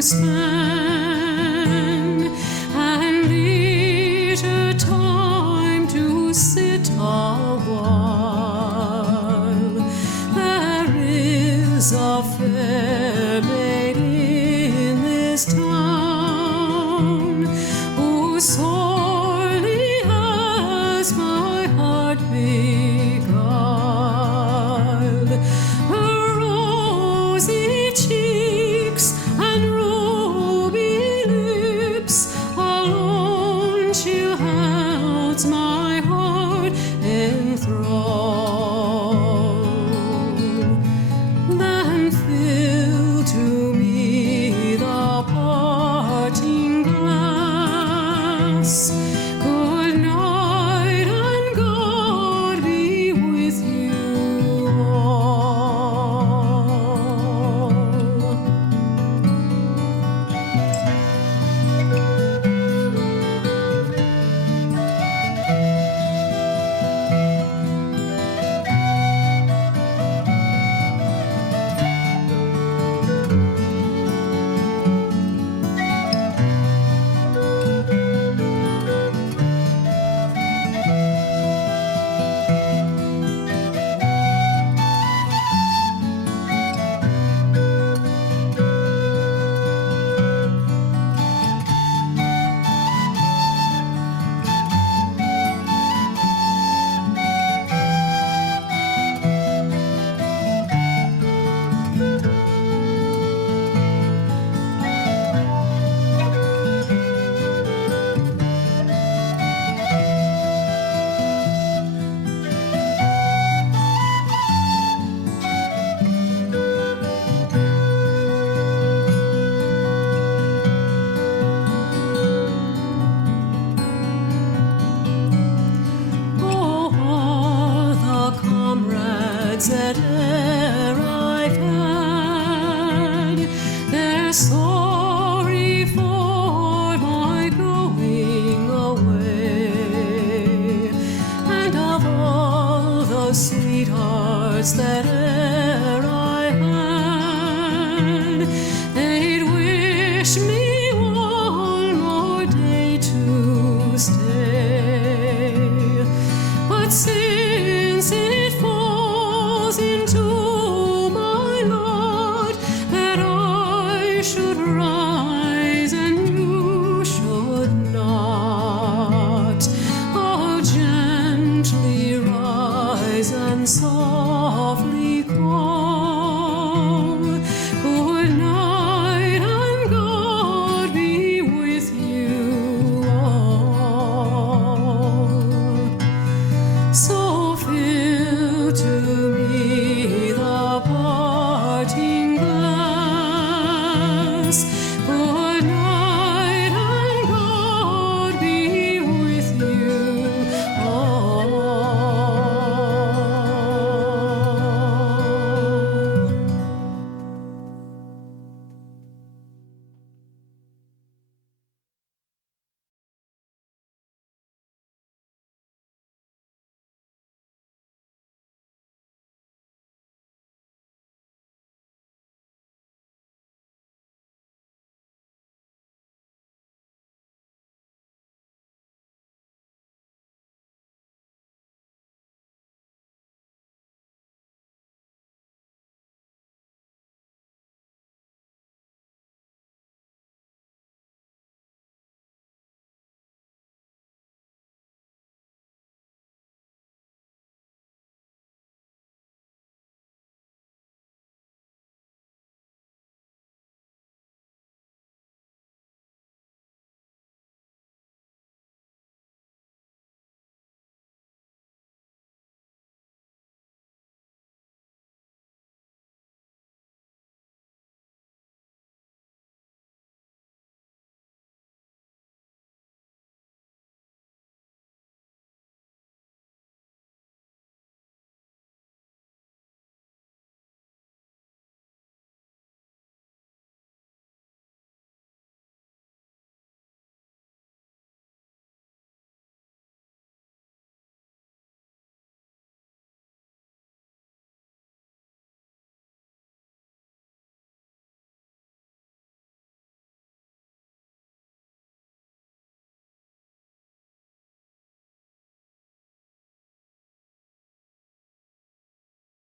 spend, and leisure time to sit a while. There is a fair maid in this town who sorely has my heart beguiled. Her rosy cheeks and ruby lips alone she holds my heart in thrall. Then fill to me the parting glass. Good night, and God be with you all. That e'er I've had, they're sorry for my going away, and of all the sweethearts that e'er I had, they'd wish me one more day to stay. But since it falls into my lot that I should run